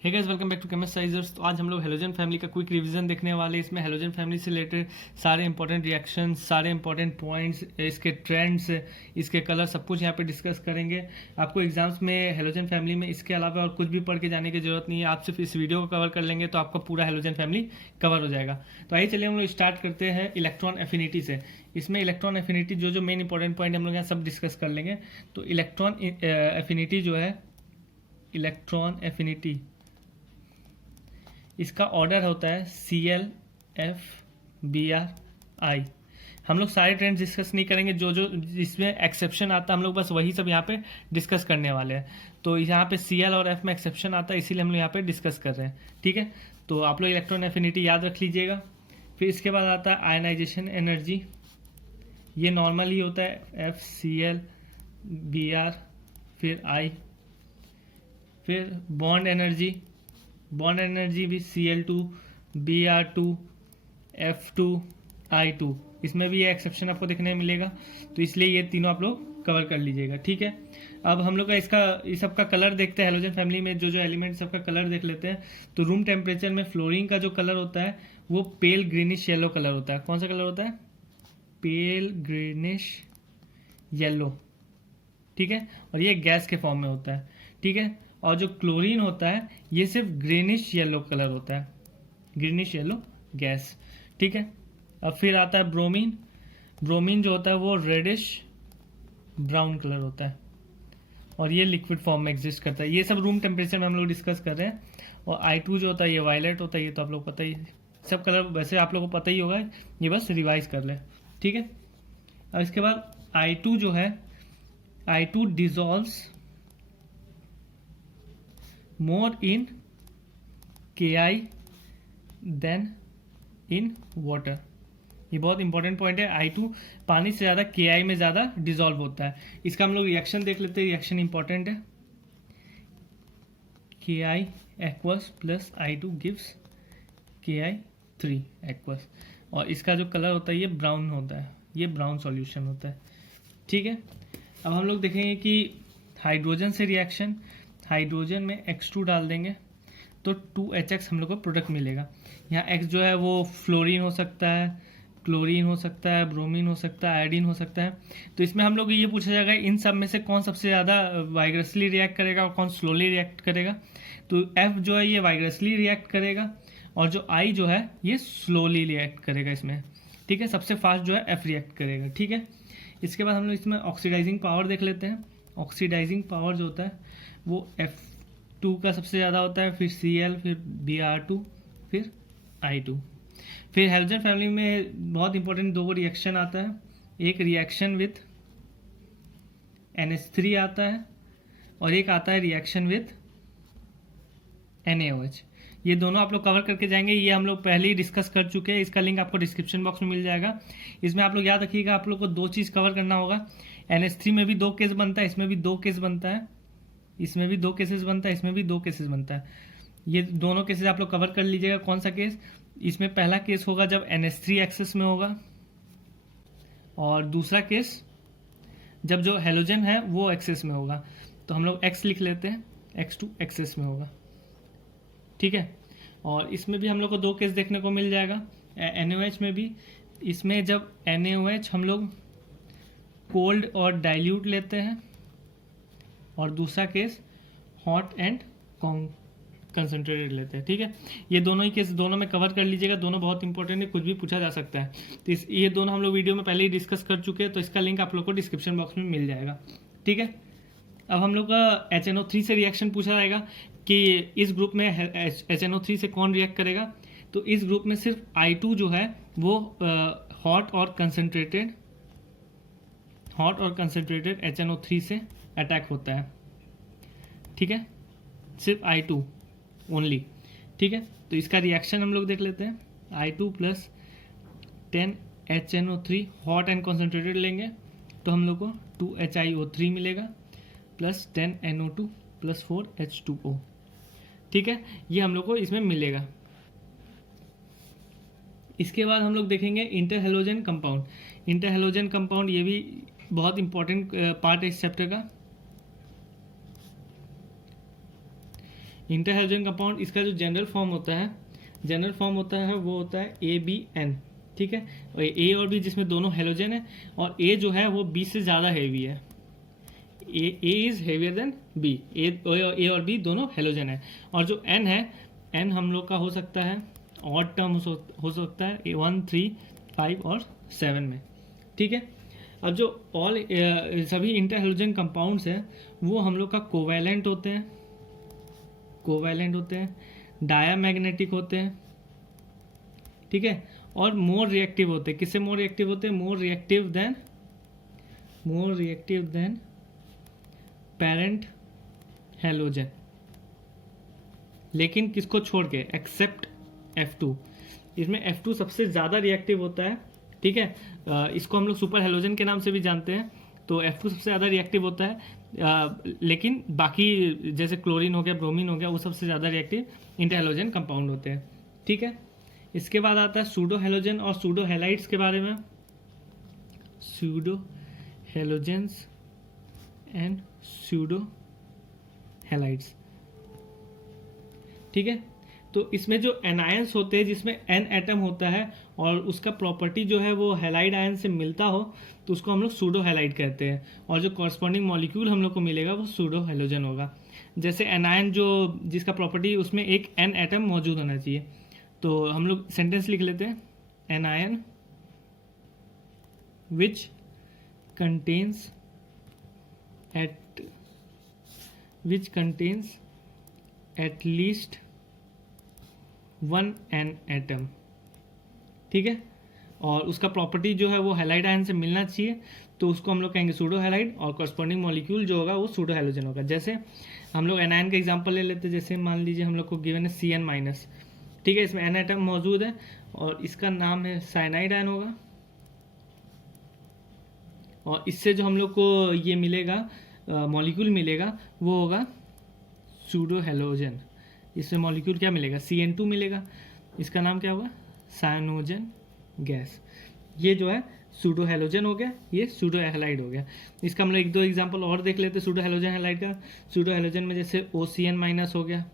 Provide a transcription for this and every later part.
Hey guys, welcome back to Chemistrizers. तो आज हम लोग हेलोजन फैमिली का क्विक रिवीजन देखने वाले हैं। इसमें हेलोजन फैमिली से रिलेटेड सारे इंपॉर्टेंट रिएक्शंस, सारे इंपॉर्टेंट पॉइंट्स, इसके ट्रेंड्स, इसके कलर, सब कुछ यहाँ पे डिस्कस करेंगे। आपको एग्जाम्स में हेलोजन फैमिली में इसके अलावा और कुछ भी पढ़ के जाने की जरूरत नहीं है। आप सिर्फ इस वीडियो को कवर कर लेंगे तो आपका पूरा हेलोजन फैमिली कवर हो जाएगा। तो आइए चलिए हम लोग स्टार्ट करते हैं इलेक्ट्रॉन एफिनिटी से। इसमें इलेक्ट्रॉन एफिनिटी जो मेन इंपॉर्टेंट पॉइंट हम लोग यहाँ सब डिस्कस कर लेंगे। तो इलेक्ट्रॉन एफिनिटी जो है, इलेक्ट्रॉन एफिनिटी, इसका ऑर्डर होता है CL, F, Br, I। हम लोग सारे ट्रेंड्स डिस्कस नहीं करेंगे, जो जिसमें एक्सेप्शन आता है हम लोग बस वही सब यहाँ पे डिस्कस करने वाले हैं। तो यहाँ पे Cl और F में एक्सेप्शन आता है, इसीलिए हम लोग यहाँ पे डिस्कस कर रहे हैं। ठीक है, तो आप लोग इलेक्ट्रॉन एफिनिटी याद रख लीजिएगा। फिर इसके बाद आता है आयनाइजेशन एनर्जी। ये नॉर्मल ही होता है FCl, Br, फिर I। फिर बॉन्ड एनर्जी, बॉन्ड एनर्जी भी Cl2, Br2, F2, I2। इसमें भी ये एक्सेप्शन आपको देखने मिलेगा, तो इसलिए ये तीनों आप लोग कवर कर लीजिएगा। ठीक है, अब हम लोग का इसका इस सब का कलर देखते हैं। हेलोजन फैमिली में जो एलिमेंट सबका कलर देख लेते हैं। तो रूम टेम्परेचर में फ्लोरीन का जो कलर होता है वो पेल ग्रीनिश येलो कलर होता है। कौन सा कलर होता है? पेल ग्रीनिश येलो। ठीक है, और ये गैस के फॉर्म में होता है। ठीक है, और जो क्लोरीन होता है ये सिर्फ ग्रीनिश येलो कलर होता है, ग्रीनिश येलो गैस। ठीक है, अब फिर आता है ब्रोमीन। ब्रोमीन जो होता है वो रेडिश ब्राउन कलर होता है और ये लिक्विड फॉर्म में एग्जिस्ट करता है। ये सब रूम टेम्परेचर में हम लोग डिस्कस कर रहे हैं। और I2 जो होता है ये वायलेट होता है, ये तो आप लोग पता ही, सब कलर वैसे आप लोग को पता ही होगा, ये बस रिवाइज कर ले। ठीक है, अब इसके बाद I2 जो है, I2 dissolves more in Ki than in water। ये बहुत इंपॉर्टेंट पॉइंट है। I2 पानी से ज़्यादा Ki में ज़्यादा डिजॉल्व होता है। इसका हम लोग रिएक्शन देख लेते हैं। रिएक्शन इंपॉर्टेंट है। Ki aqueous plus I2 gives Ki3 aqueous। और इसका जो कलर होता है ये ब्राउन होता है, ये ब्राउन सॉल्यूशन होता है। ठीक है, अब हम लोग देखेंगे कि हाइड्रोजन से रिएक्शन, हाइड्रोजन में X2 डाल देंगे तो 2HX हम लोग को प्रोडक्ट मिलेगा। यहाँ X जो है वो फ्लोरीन हो सकता है, क्लोरीन हो सकता है, ब्रोमीन हो सकता है, आयोडीन हो सकता है। तो इसमें हम लोग ये पूछा जाएगा इन सब में से कौन सबसे ज़्यादा वाइग्रसली रिएक्ट करेगा और कौन स्लोली रिएक्ट करेगा। तो F जो है ये वाइग्रसली रिएक्ट करेगा और जो I जो है ये स्लोली रिएक्ट करेगा इसमें। ठीक है, सबसे फास्ट जो है F रिएक्ट करेगा। ठीक है, इसके बाद हम लोग इसमें ऑक्सीडाइजिंग पावर देख लेते हैं। ऑक्सीडाइजिंग पावर जो होता है वो F2 का सबसे ज़्यादा होता है, फिर Cl, फिर Br2, फिर I2। फिर हेलोजन फैमिली में बहुत इंपॉर्टेंट दो रिएक्शन आता है। एक रिएक्शन विथ NH3 आता है और एक आता है रिएक्शन विथ NaOH। ये दोनों आप लोग कवर करके जाएंगे। ये हम लोग पहले ही डिस्कस कर चुके हैं, इसका लिंक आपको डिस्क्रिप्शन बॉक्स में मिल जाएगा। इसमें आप लोग याद रखिएगा, आप लोग को दो चीज़ कवर करना होगा। NH3 में भी दो केस बनता है, इसमें भी दो केस बनता है, इसमें भी दो केसेस बनता है, इसमें भी दो केसेस बनता है। ये दोनों केसेस आप लोग कवर कर लीजिएगा। कौन सा केस? इसमें पहला केस होगा जब NH3 एक्सेस में होगा और दूसरा केस जब जो हेलोजन है वो एक्सेस में होगा। तो हम लोग X लिख लेते हैं, X2 एक्सेस में होगा। ठीक है, और इसमें भी हम लोग को दो केस देखने को मिल जाएगा। NaOH में भी, इसमें जब NaOH हम लोग कोल्ड और डाइल्यूट लेते हैं और दूसरा केस हॉट एंड कंसनट्रेटेड लेते हैं। ठीक है, ये दोनों ही केस दोनों में कवर कर लीजिएगा। दोनों बहुत इंपॉर्टेंट है, कुछ भी पूछा जा सकता है। तो ये दोनों हम लोग वीडियो में पहले ही डिस्कस कर चुके हैं, तो इसका लिंक आप लोग को डिस्क्रिप्शन बॉक्स में मिल जाएगा। ठीक है, अब हम लोग का HNO3 से रिएक्शन पूछा जाएगा कि इस ग्रुप में HNO3 से कौन रिएक्ट करेगा। तो इस ग्रुप में सिर्फ I2 जो है वो हॉट और कंसनट्रेटेड HNO3 से अटैक होता है। ठीक है, सिर्फ I2 ओनली। ठीक है, तो इसका रिएक्शन हम लोग देख लेते हैं। I2 plus 10 HNO3 hot and concentrated लेंगे तो हम लोग को 2HIO3 मिलेगा प्लस 10 NO2 प्लस 4 H2O। ठीक है, ये हम लोग को इसमें मिलेगा। इसके बाद हम लोग देखेंगे इंटरहेलोजन कंपाउंड। इंटरहेलोजन कंपाउंड ये भी बहुत इंपॉर्टेंट पार्ट है इस चैप्टर का। इंटर हेलोजन कंपाउंड, इसका जो जनरल फॉर्म होता है वो होता है ABN, ठीक है। और ए और बी जिसमें दोनों हेलोजन है, और ए जो है वो बी से ज़्यादा हैवी है, ए इज हेवियर देन बी, ए और बी दोनों हेलोजन है। और जो एन है, एन हम लोग का हो सकता है ऑड टर्म हो सकता है 1, 3, 5 और 7 में, ठीक है। अब जो सभी इंटर हेलोजन कंपाउंड्स हैं वो हम लोग का कोवैलेंट होते हैं, डायामैग्नेटिक होते हैं, ठीक है, और मोर रिएक्टिव होते हैं। किससे मोर रिएक्टिव होते हैं? More reactive than parent halogen. लेकिन किसको छोड़ के? Accept F2। इसमें F2 सबसे ज़्यादा रिएक्टिव होता है, ठीक है। इसको हम लोग सुपर हेलोजन के नाम से भी जानते हैं। तो F2 सबसे ज़्यादा रिएक्टिव होता है, लेकिन बाकी जैसे क्लोरीन हो गया, ब्रोमीन हो गया, वो सबसे ज़्यादा रिएक्टिव इंटर हेलोजन कंपाउंड होते हैं, ठीक है। इसके बाद आता है सूडो हेलोजन और सूडो हैलाइड्स के बारे में। Pseudo halogens and pseudo halides, ठीक है। तो इसमें जो एनायंस होते हैं जिसमें एन एटम होता है और उसका प्रॉपर्टी जो है वो हैलाइड आयन से मिलता हो तो उसको हम लोग सूडो हैलाइड कहते हैं, और जो कॉरस्पॉन्डिंग मॉलिक्यूल हम लोग को मिलेगा वो सूडो हेलोजन होगा। जैसे एनायन जो जिसका प्रॉपर्टी उसमें एक एन एटम मौजूद होना चाहिए, तो हम लोग सेंटेंस लिख लेते हैं, anion which contains at least 1 an atom, ठीक है। और उसका प्रॉपर्टी जो है वो हैलाइड आयन से मिलना चाहिए, तो उसको हम लोग कहेंगे सूडो हैलाइड, और कॉरस्पॉन्डिंग मॉलिक्यूल जो होगा वो सूडो हेलोजन होगा। जैसे हम लोग एनायन का एग्जांपल ले लेते हैं, जैसे मान लीजिए हम लोग को गिवन है Cn-, ठीक है, इसमें एन एटम मौजूद है और इसका नाम है साइनाइड आयन होगा, और इससे जो हम लोग को ये मिलेगा मॉलिक्यूल मिलेगा वो होगा सूडो हेलोजन। इसमें मॉलिक्यूल क्या मिलेगा? Cn2 मिलेगा, इसका नाम क्या होगा? Cyanogen gas. ये जो है सूडो हेलोजन हो गया, ये सूडो हैलाइड हो गया। इसका हम लोग 1-2 एग्जांपल और देख लेते हैं सूडो हेलोजन हैलाइड का। सूडो हेलोजन में जैसे OCN- हो गया,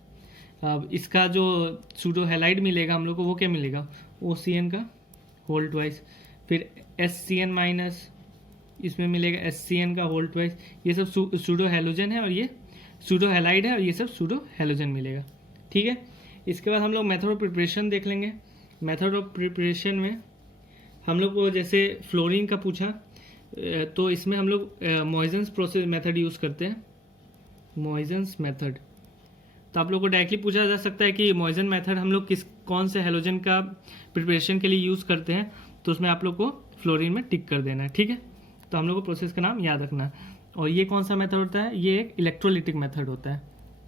अब इसका जो सूडो हैलाइड मिलेगा हम लोग को वो क्या मिलेगा? OCN का होल ट्वाइस। फिर SCN-, इसमें मिलेगा SCN का होल ट्वाइस। ये सब सूडो हेलोजन है और ये सूडो हैलाइड है, और ये सब सूडो हेलोजन मिलेगा, ठीक है। इसके बाद हम लोग मेथड ऑफ प्रिपरेशन देख लेंगे। मेथड ऑफ प्रिपरेशन में हम लोग को जैसे फ्लोरीन का पूछा, तो इसमें हम लोग मॉइजन्स प्रोसेस मेथड यूज़ करते हैं, मॉइजन्स मेथड। तो आप लोग को डायरेक्टली पूछा जा सकता है कि मॉइजन मेथड हम लोग कौन से हेलोजन का प्रिपरेशन के लिए यूज़ करते हैं, तो उसमें आप लोग को फ्लोरीन में टिक कर देना है, ठीक है। तो हम लोग को प्रोसेस का नाम याद रखना है। और ये कौन सा मेथड होता है? ये एक इलेक्ट्रोलिटिक मेथड होता है,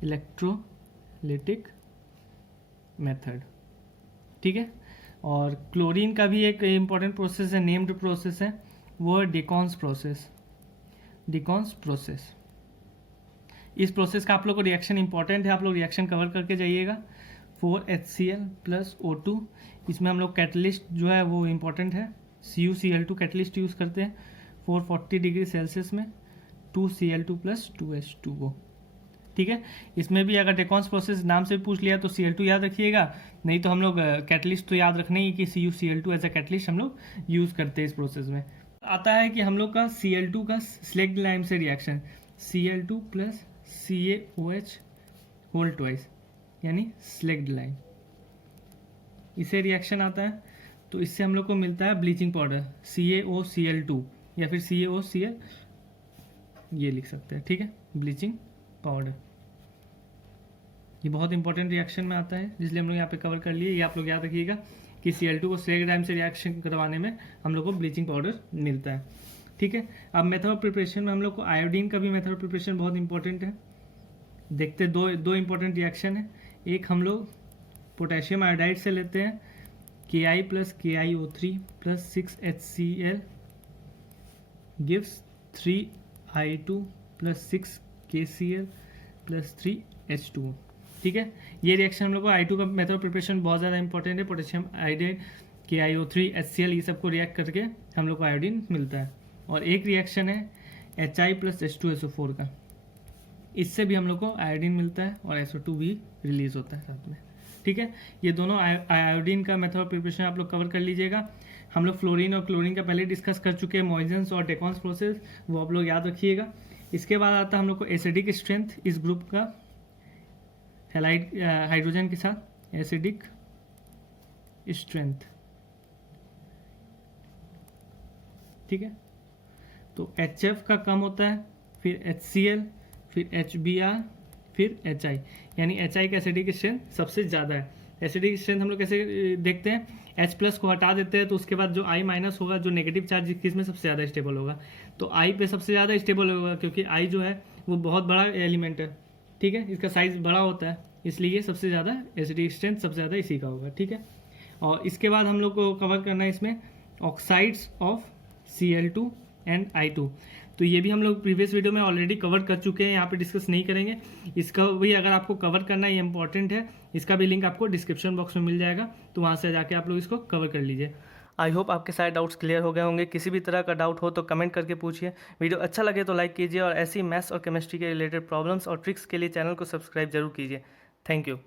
इलेक्ट्रोलिटिक मेथड, ठीक है। और क्लोरीन का भी एक इम्पॉर्टेंट प्रोसेस है, नेम्ड प्रोसेस है, वो है डिकॉन्स प्रोसेस। इस प्रोसेस का आप लोग को रिएक्शन इंपॉर्टेंट है, आप लोग रिएक्शन कवर करके जाइएगा। 4HCl + O2, इसमें हम लोग कैटलिस्ट जो है वो इम्पॉर्टेंट है, CuCl2 कैटलिस्ट यूज़ करते हैं 440 डिग्री सेल्सियस में, 2Cl2 + 2H2O, ठीक है। इसमें भी अगर डेकॉन्स प्रोसेस नाम से पूछ लिया तो Cl2 याद रखिएगा, नहीं तो हम लोग कैटलिस्ट तो याद रखने ही कि CuCl2 एज ए कैटलिस्ट हम लोग यूज़ करते हैं इस प्रोसेस में। आता है कि हम लोग का Cl2 का स्लेक्ड लाइम से रिएक्शन, Cl2 + CaOH होल ट्वाइस, यानी स्लेक्ड लाइम, इसे रिएक्शन आता है। तो इससे हम लोग को मिलता है ब्लीचिंग पाउडर CaOCl2, या फिर CaOCl ये लिख सकते हैं, ठीक है, ब्लीचिंग पाउडर। ये बहुत इंपॉर्टेंट रिएक्शन में आता है, इसलिए हम लोग यहाँ पे कवर कर लिए। ये आप लोग याद रखिएगा कि Cl2 को स्लेक्ड लाइम से रिएक्शन करवाने में हम लोग को ब्लीचिंग पाउडर मिलता है, ठीक है। अब मेथड ऑफ प्रिपरेशन में हम लोग को आयोडीन का भी मेथड ऑफ प्रिपरेशन बहुत इंपॉर्टेंट है। देखते दो इंपॉर्टेंट रिएक्शन है। एक हम लोग पोटेशियम आयोडाइड से लेते हैं, Ki + KiO3 + 6HCl gives 3I2 + 6KCl + 3H2O, ठीक है। ये रिएक्शन हम लोग को I2 का मेथड ऑफ प्रिपरेशन बहुत ज़्यादा इंपॉर्टेंट है। पोटेशियम आयोडाइड, KiO3, HCl ये सबको रिएक्ट करके हम लोग को आयोडीन मिलता है। और एक रिएक्शन है Hi + H2SO4 का, इससे भी हम लोग को आयोडीन मिलता है और SO2 भी रिलीज होता है साथ में। ठीक है, ये दोनों आयोडीन का मेथड ऑफ प्रिपरेशन आप लोग कवर कर लीजिएगा। हम लोग फ्लोरीन और क्लोरीन का पहले डिस्कस कर चुके हैं, मॉइजन्स और डेकॉन्स प्रोसेस, वो आप लोग याद रखिएगा। इसके बाद आता है हम लोग को एसिडिक स्ट्रेंथ इस ग्रुप का हैलाइड हाइड्रोजन के साथ, एसिडिक स्ट्रेंथ। ठीक है, तो HF का कम होता है, फिर HCl, फिर HBr, फिर HI, यानी HI का एसिडिक स्ट्रेंथ सबसे ज़्यादा है। एसिडिक स्ट्रेंथ हम लोग कैसे देखते हैं, H+ को हटा देते हैं तो उसके बाद जो I- होगा, जो नेगेटिव चार्ज किस में सबसे ज़्यादा स्टेबल होगा, तो I पे सबसे ज़्यादा स्टेबल होगा, क्योंकि I जो है वो बहुत बड़ा एलिमेंट है। ठीक है, इसका साइज बड़ा होता है, इसलिए ये सबसे ज़्यादा एसिडिक स्ट्रेंथ सबसे ज़्यादा इसी का होगा। ठीक है, और इसके बाद हम लोग को कवर करना है इसमें oxides of Cl2 and I2। तो ये भी हम लोग प्रीवियस वीडियो में ऑलरेडी कवर कर चुके हैं, यहाँ पे डिस्कस नहीं करेंगे। इसका भी अगर आपको कवर करना है, ये इंपॉर्टेंट है, इसका भी लिंक आपको डिस्क्रिप्शन बॉक्स में मिल जाएगा, तो वहाँ से जाके आप लोग इसको कवर कर लीजिए। आई होप आपके सारे डाउट्स क्लियर हो गए होंगे। किसी भी तरह का डाउट हो तो कमेंट करके पूछिए। वीडियो अच्छा लगे तो लाइक कीजिए और ऐसी मैथ्स और केमिस्ट्री के रिलेटेड प्रॉब्लम्स और ट्रिक्स के लिए चैनल को सब्सक्राइब जरूर कीजिए। Thank you.